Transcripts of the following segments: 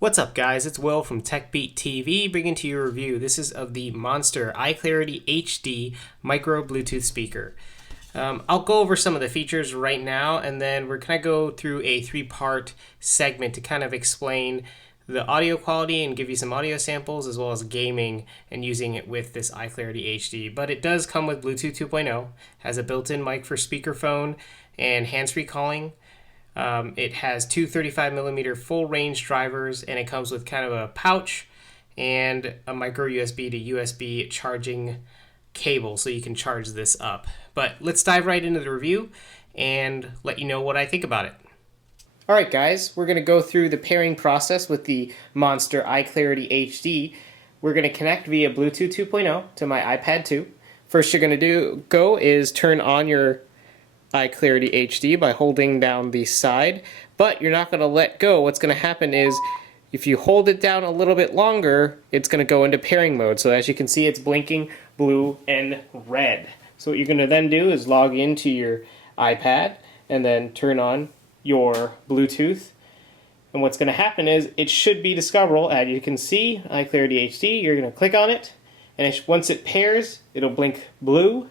What's up, guys? It's Will from TekBeatTV bringing to you a review. This is of the Monster iClarity HD micro Bluetooth speaker. I'll go over some of the features right now, and then we're going to go through a three-part segment to kind of explain the audio quality and give you some audio samples, as well as gaming and using it with this iClarity HD. But it does come with Bluetooth 2.0, has a built-in mic for speakerphone and hands-free calling. It has two 35mm full range drivers, and it comes with kind of a pouch and a micro USB to USB charging cable so you can charge this up. But let's dive right into the review and let you know what I think about it. Alright guys, we're going to go through the pairing process with the Monster iClarity HD. We're going to connect via Bluetooth 2.0 to my iPad 2. First you're going to go is turn on your iClarity HD by holding down the side, but you're not going to let go. What's going to happen is if you hold it down a little bit longer, it's going to go into pairing mode. So as you can see, it's blinking blue and red. So what you're going to then do is log into your iPad and then turn on your Bluetooth. And what's going to happen is it should be discoverable. As you can see, iClarity HD, you're going to click on it, and once it pairs, it'll blink blue,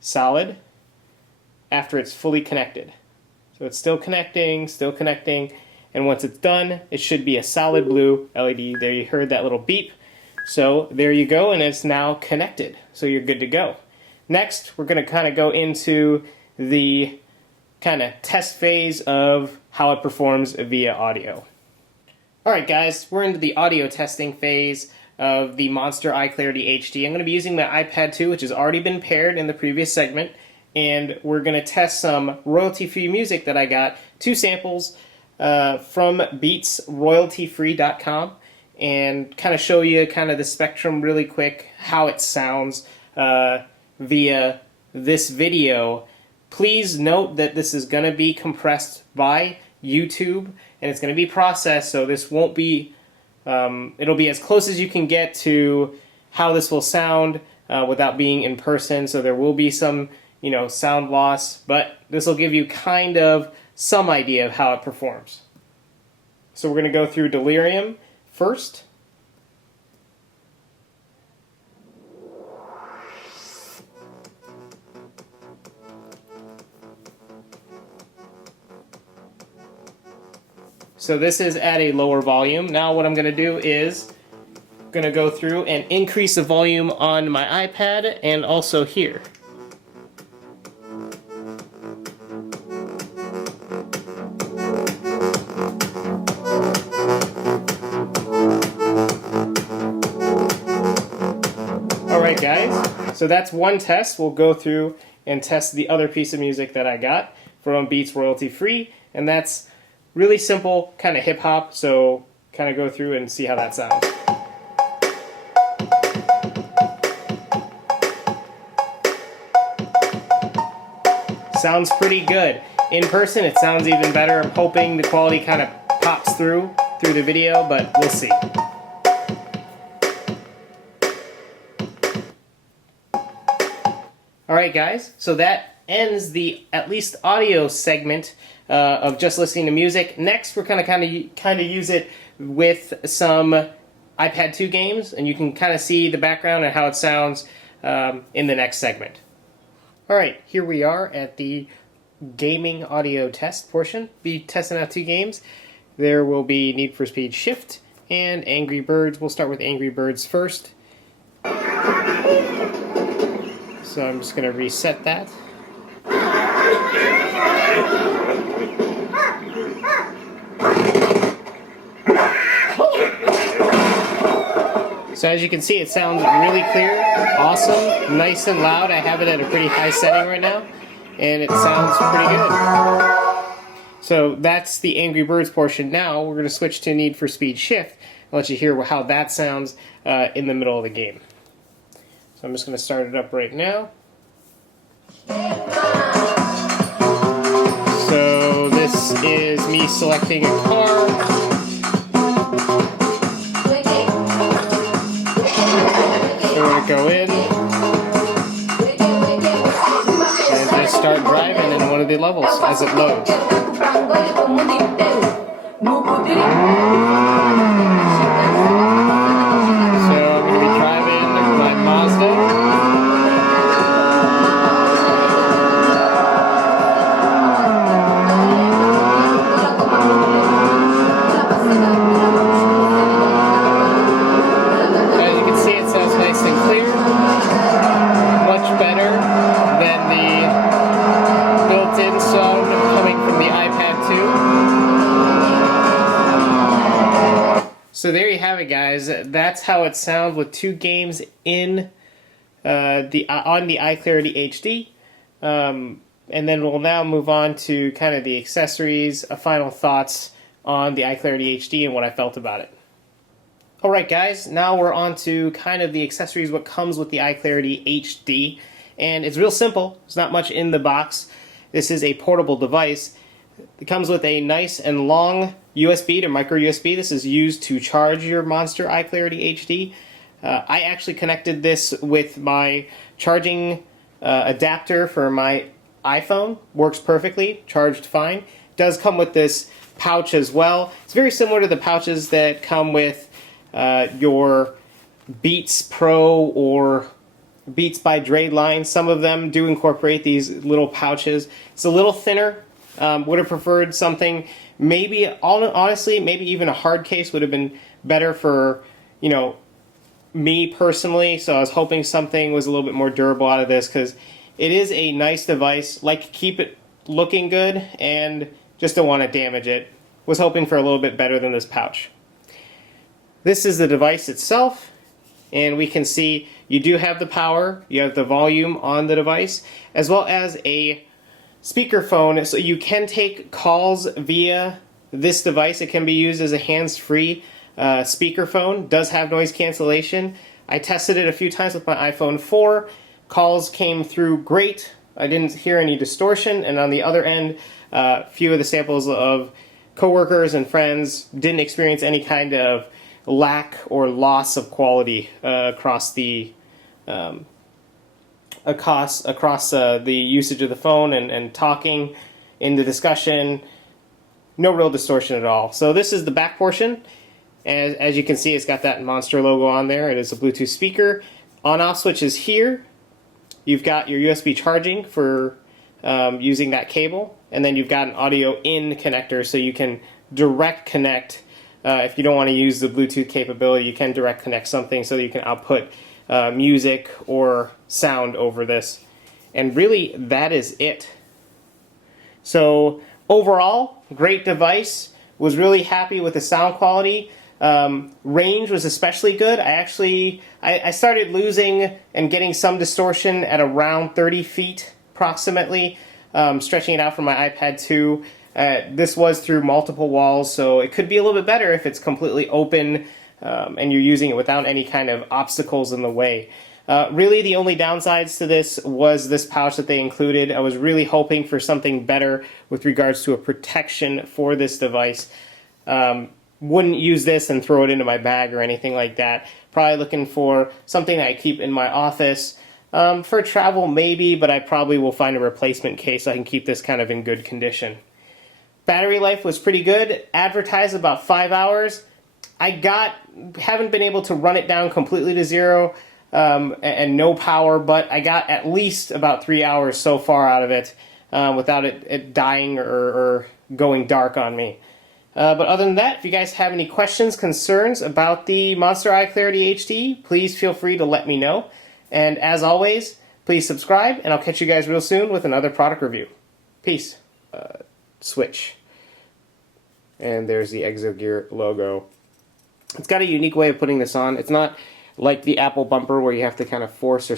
solid, after it's fully connected. So it's still connecting, and once it's done, it should be a solid blue LED. There, you heard that little beep. So there you go, and it's now connected. So you're good to go. Next, we're going to kind of go into the kind of test phase of how it performs via audio. Alright guys, we're into the audio testing phase of the Monster iClarity HD. I'm going to be using my iPad 2, which has already been paired in the previous segment, and we're going to test some royalty-free music that I got, two samples from beatsroyaltyfree.com, and kind of show you kind of the spectrum really quick, how it sounds via this video. Please note that this is going to be compressed by YouTube, and it's going to be processed, so this won't be, it'll be as close as you can get to how this will sound without being in person, so there will be some sound loss, but this will give you kind of some idea of how it performs. So we're going to go through Delirium first. So this is at a lower volume. Now what I'm going to do is going to go through and increase the volume on my iPad and also here. Alright guys, so that's one test. We'll go through and test the other piece of music that I got from Beats Royalty Free, and that's really simple, kind of hip-hop, so kind of go through and see how that sounds. Sounds pretty good. In person, it sounds even better. I'm hoping the quality kind of pops through the video, but we'll see. Alright guys, so that ends the at least audio segment of just listening to music. Next, we're kind of use it with some iPad 2 games, and you can kind of see the background and how it sounds in the next segment. Alright, here we are at the gaming audio test portion. Be testing out two games. There will be Need for Speed Shift and Angry Birds. We'll start with Angry Birds first. So I'm just going to reset that. So as you can see, it sounds really clear, awesome, nice and loud. I have it at a pretty high setting right now, and it sounds pretty good. So that's the Angry Birds portion. Now we're going to switch to Need for Speed Shift and let you hear how that sounds in the middle of the game. So I'm just going to start it up right now. So this is me selecting a car. So we're going to go in and just start driving in one of the levels as it loads. So there you have it, guys. That's how it sounds with 2 games in on the iClarity HD. And then we'll now move on to kind of the accessories, final thoughts on the iClarity HD and what I felt about it. Alright guys, now we're on to kind of the accessories, what comes with the iClarity HD. And it's real simple, there's not much in the box. This is a portable device. It comes with a nice and long USB to micro USB. This is used to charge your Monster iClarity HD. I actually connected this with my charging adapter for my iPhone. Works perfectly, charged fine. It does come with this pouch as well. It's very similar to the pouches that come with your Beats Pro or Beats by Dre line. Some of them do incorporate these little pouches. It's a little thinner. Would have preferred something, maybe, honestly, maybe even a hard case would have been better for, you know, me personally. So I was hoping something was a little bit more durable out of this, because it is a nice device. Like, keep it looking good and just don't want to damage it. Was hoping for a little bit better than this pouch. This is the device itself, and we can see you do have the power, you have the volume on the device, as well as a speakerphone, so you can take calls via this device. It can be used as a hands-free speakerphone. Does have noise cancellation. I tested it a few times with my iPhone 4. Calls came through great. I didn't hear any distortion, and on the other end, a few of the samples of coworkers and friends didn't experience any kind of lack or loss of quality across the usage of the phone and talking in the discussion. No real distortion at all. So this is the back portion. As you can see, it's got that Monster logo on there. It is a Bluetooth speaker. On-off switch is here. You've got your USB charging for using that cable, and then you've got an audio in connector, so you can direct connect. If you don't want to use the Bluetooth capability, you can direct connect something so that you can output music or sound over this. And really, that is it. So overall, great device. Was really happy with the sound quality. Range was especially good. I started losing and getting some distortion at around 30 feet approximately, stretching it out from my iPad 2. This was through multiple walls, so it could be a little bit better if it's completely open and you're using it without any kind of obstacles in the way. Really, the only downsides to this was this pouch that they included. I was really hoping for something better with regards to a protection for this device. Wouldn't use this and throw it into my bag or anything like that. Probably looking for something that I keep in my office. For travel, maybe, but I probably will find a replacement case so I can keep this kind of in good condition. Battery life was pretty good. Advertised about 5 hours. Haven't been able to run it down completely to zero and no power, but I got at least about 3 hours so far out of it without it dying or going dark on me. But other than that, if you guys have any questions, concerns about the Monster iClarity HD, please feel free to let me know. And as always, please subscribe, and I'll catch you guys real soon with another product review. Peace. Switch. And there's the Exogear logo. It's got a unique way of putting this on. It's not like the Apple bumper where you have to kind of force or